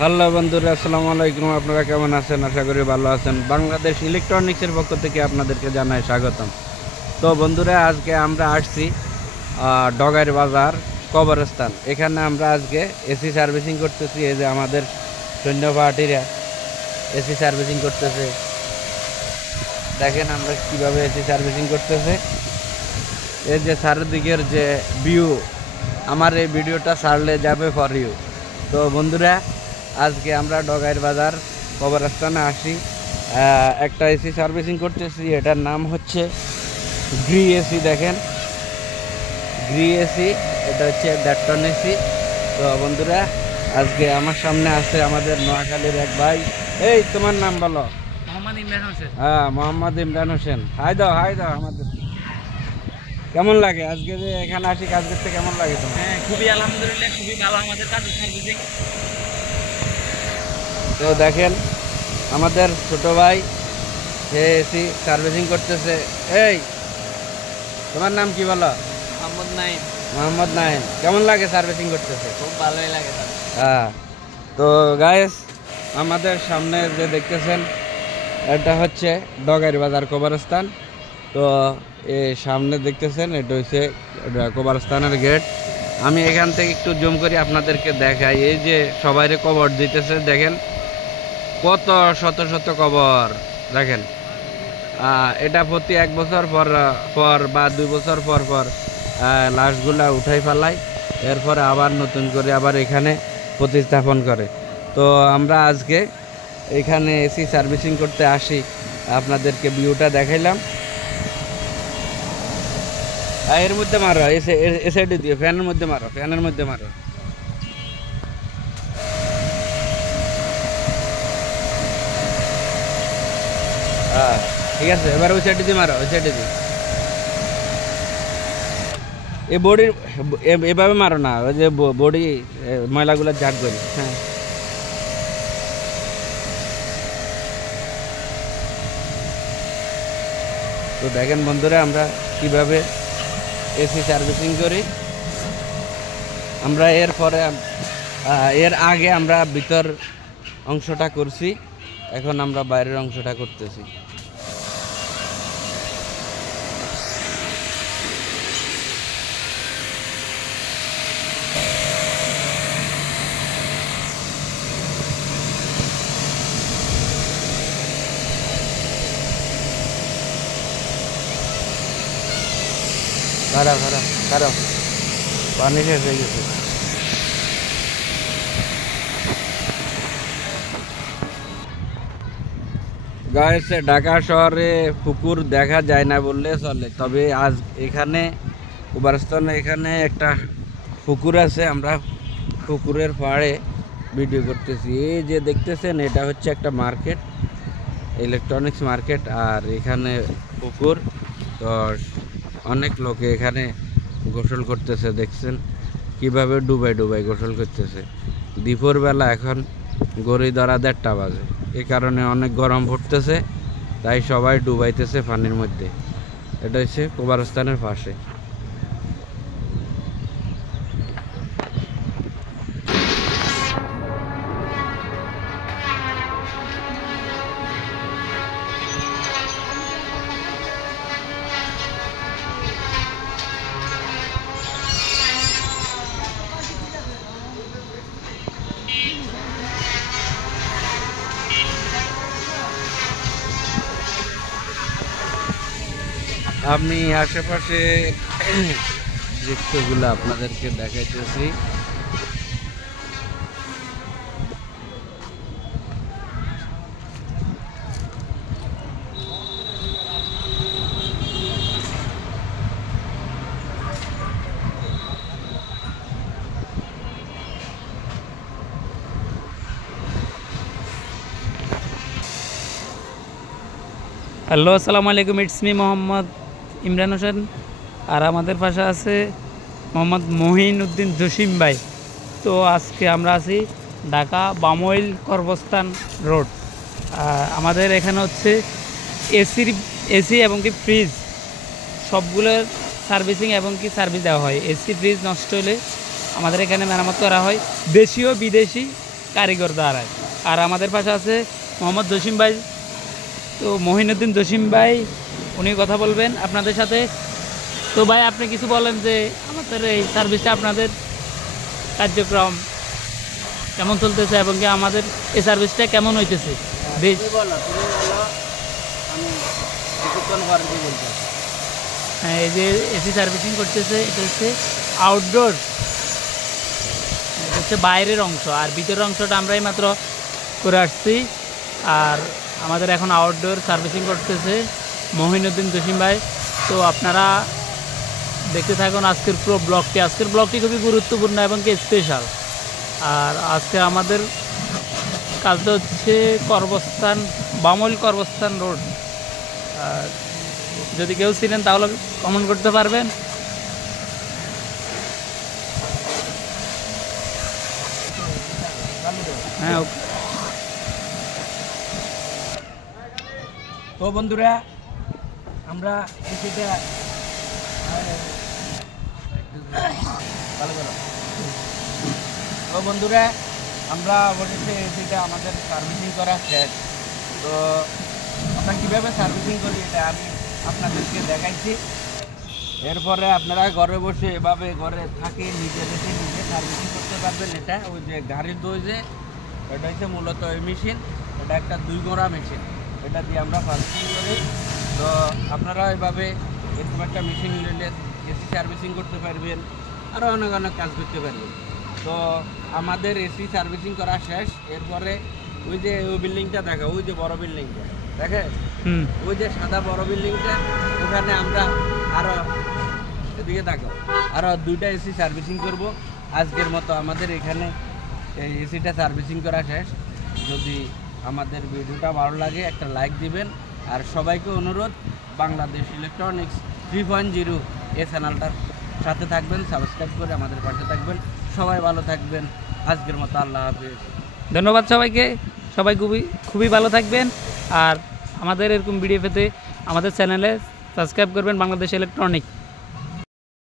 Hello বন্ধুরা, আসসালামু আলাইকুম। আপনারা কেমন আছেন? আশা করি ভালো আছেন। বাংলাদেশ ইলেকট্রনিক্সের পক্ষ থেকে আপনাদেরকে জানাই স্বাগতম। তো বন্ধুরা, আজকে আমরা আসছি ডগাইর বাজার কবরস্থান। এখানে আমরা আজকে এসি সার্ভিসিং করতেছি। এই যে আমাদের সৈন্য পার্টিরা এসি সার্ভিসিং করতেছে। দেখেন আমরা কিভাবে এসি সার্ভিসিং করতেছে। এই যে চারিদিকের যে ভিউ, আমার এই ভিডিওটা ছাড়লে যাবে ফর ইউ। তো বন্ধুরা, আজকে আমরা ডগাইর বাজার কবরস্থানে আসি, একটা এসি সার্ভিসিং করতেছি। এটার নাম হচ্ছে গ্রি এসি। দেখেন গ্রি এসি, এটা হচ্ছে 1.5 টন এসি। তো বন্ধুরা, আজকে আমার সামনে আছে আমাদের নোয়াখালীর এক ভাই। এই তোমার নাম বলো? মোহাম্মদ ইমরান হোসেন। হ্যাঁ, মোহাম্মদ ইমরান হোসেন। হাই দাও আমাদের। কেমন লাগে আজকে যে এখানে আসি কাজ করতে? কেমন লাগে তোমার? হ্যাঁ, খুবই আলহামদুলিল্লাহ, খুবই ভালো আমাদের কাজ সার্ভিসিং। তো দেখেন আমাদের ছোট ভাই, সে এসি সার্ভিসিং করতেছে। এই তোমার নাম কি বলো? মোহাম্মদ নাইম। মোহাম্মদ নাহিন। কেমন লাগে সার্ভিসিং করতেছে? খুব ভালোই লাগে তার। হ্যাঁ। তো গাইস, আমাদের সামনে যে দেখতেছেন এটা হচ্ছে ডগাইর বাজার কবরস্থান। তো এই সামনে দেখতেছেন এটা হচ্ছে কবরস্থানের গেট। আমি এখান থেকে একটু জুম করি আপনাদেরকে দেখাই। এই যে সবাইরে কবর দিতেছে, দেখেন কত শত শত কবর। দেখেন এটা প্রতি 1 বছর পর পর বা 2 বছর পর পর লাশগুলা উঠাই ফেলায়, এরপরে আবার নতুন করে আবার এখানে প্রতিস্থাপন করে। তো আমরা আজকে এখানে এসি সার্ভিসিং করতে আসি, আপনাদেরকে ভিউটা দেখাইলাম। এর মধ্যে মারো, এ সাইডে দিয়ে ফ্যানের মধ্যে মারো, ফ্যানের মধ্যে মারো। হ্যাঁ, ঠিক আছে। এবার ওই সাইডে দিয়ে মারো, ওই সাইডে দিয়ে। এই বডির এভাবে মারো না, ওই যে বডি ময়লাগুলো ঝাড় করি। হ্যাঁ, তো দেখেন বন্ধুরা, আমরা কিভাবে এসি সার্ভিসিং করি। আমরা এর আগে আমরা ভিতর অংশটা করছি, এখন আমরা বাইরের অংশটা করতেছি। খারাপ খারাপ খারাপ, পানি শেষ হয়ে গেছে। গাইস, ঢাকা শহরে পুকুর দেখা যায় না বললে চলে, তবে আজ এখানে কবরস্থানে এখানে একটা পুকুর আছে। আমরা পুকুরের পাড়ে ভিডিও করতেছি। এই যে দেখতেছেন এটা হচ্ছে একটা মার্কেট, ইলেকট্রনিক্স মার্কেট, আর এখানে পুকুর। তো অনেক লোকে এখানে গোসল করতেছে, দেখছেন কিভাবে ডুবাই ডুবাই গোসল করতেছে। দুপুরবেলা এখন গড়ি ধরা 1:30 বাজে, এই কারণে অনেক গরম পড়তেছে, তাই সবাই ডুবাইতেছে পানির মধ্যে। এটা হচ্ছে কবরস্থানের পাশে। আমি আশেপাশে দৃশ্যগুলো আপনাদেরকে দেখাইতেছি। হ্যালো, আসসালামু আলাইকুম। It's me Mohammad Imran Hossain. আর আমাদের পাশে আছে মোহাম্মদ মহিনুদ্দিন জসিম ভাই। তো আজকে আমরা আছি ঢাকা বামইল কবরস্থান রোড। আমাদের এখানে হচ্ছে এসি এবং কি ফ্রিজ সবগুলোর সার্ভিসিং এবং কি সার্ভিস দেওয়া হয়। এসি ফ্রিজ নষ্ট হলে আমাদের এখানে মেরামত করা হয়। দেশীয় বিদেশি কারিগর দ্বারায়। আর আমাদের পাশে আছে মোহাম্মদ জসিম ভাই। তো মহিনুদ্দিন জসিম ভাই উনি কথা বলবেন আপনাদের সাথে। তো ভাই আপনি কিছু বলেন যে আমাদের এই সার্ভিসটা, আপনাদের কার্যক্রম কেমন চলতেছে এবং কি আমাদের এই সার্ভিসটা কেমন হইতেছে। বেশ হ্যাঁ, এই যে এসি সার্ভিসিং করতেছে, এটা হচ্ছে আউটডোর, এটা হচ্ছে বাইরের অংশ, আর ভিতরের অংশটা আমরাই মাত্র করে আসছি। আর আমাদের এখন আউটডোর সার্ভিসিং করতেছে মহিনুদ্দিন জসিম ভাই। তো আপনারা দেখতে থাকুন আজকের পুরো ব্লগটি। আজকের ব্লগটি খুবই গুরুত্বপূর্ণ এবং কি স্পেশাল। আর আজকে আমাদের কাজটা হচ্ছে কর্মস্থান, বামল কর্মস্থান রোড। আর যদি কেউ ছিলেন তাহলে কমেন্ট করতে পারবেন। হ্যাঁ, তো বন্ধুরা আমরা এসিটা তো বন্ধুরা আমরা অবশেষে এসিটা আমাদের সার্ভিসিং করা শেষ। তো আমরা কীভাবে সার্ভিসিং করি এটা আমি আপনাদেরকে দেখাইছি। এরপরে আপনারা ঘরে বসে এভাবে ঘরে থাকে নিজে সার্ভিসিং করতে পারবেন। এটা ওই যে গাড়ির দই যে এটা হচ্ছে মূলত ওই মেশিন, এটা একটা 2 গোড়া মেশিন, এটা দিয়ে আমরা সার্ভিসিং করি। তো আপনারা এভাবে এরকম একটা মেশিন নিলে এসি সার্ভিসিং করতে পারবেন, আরও অনেক অনেক কাজ করতে পারবেন। তো আমাদের এসি সার্ভিসিং করা শেষ। এরপরে ওই যে ওই বিল্ডিংটা দেখা, ওই যে বড় বিল্ডিংটা দেখে, ওই যে সাদা বড় বিল্ডিংটা, ওখানে আমরা আরও এদিকে দেখো আরও 2টা এসি সার্ভিসিং করব। আজকের মতো আমাদের এখানে এই এসিটা সার্ভিসিং করা শেষ। যদি আমাদের ভিডিওটা ভালো লাগে একটা লাইক দিবেন। আর সবাইকে অনুরোধ, বাংলাদেশ ইলেকট্রনিক্স 3.0 এই চ্যানেলটার সাথে থাকবেন, সাবস্ক্রাইব করে আমাদের পাশে থাকবেন। সবাই ভালো থাকবেন। আজকের মতো আল্লাহ হাফেজ। ধন্যবাদ সবাইকে। সবাই খুবই ভালো থাকবেন। আর আমাদের এরকম ভিডিও পেতে আমাদের চ্যানেলে সাবস্ক্রাইব করবেন, বাংলাদেশ ইলেকট্রনিক।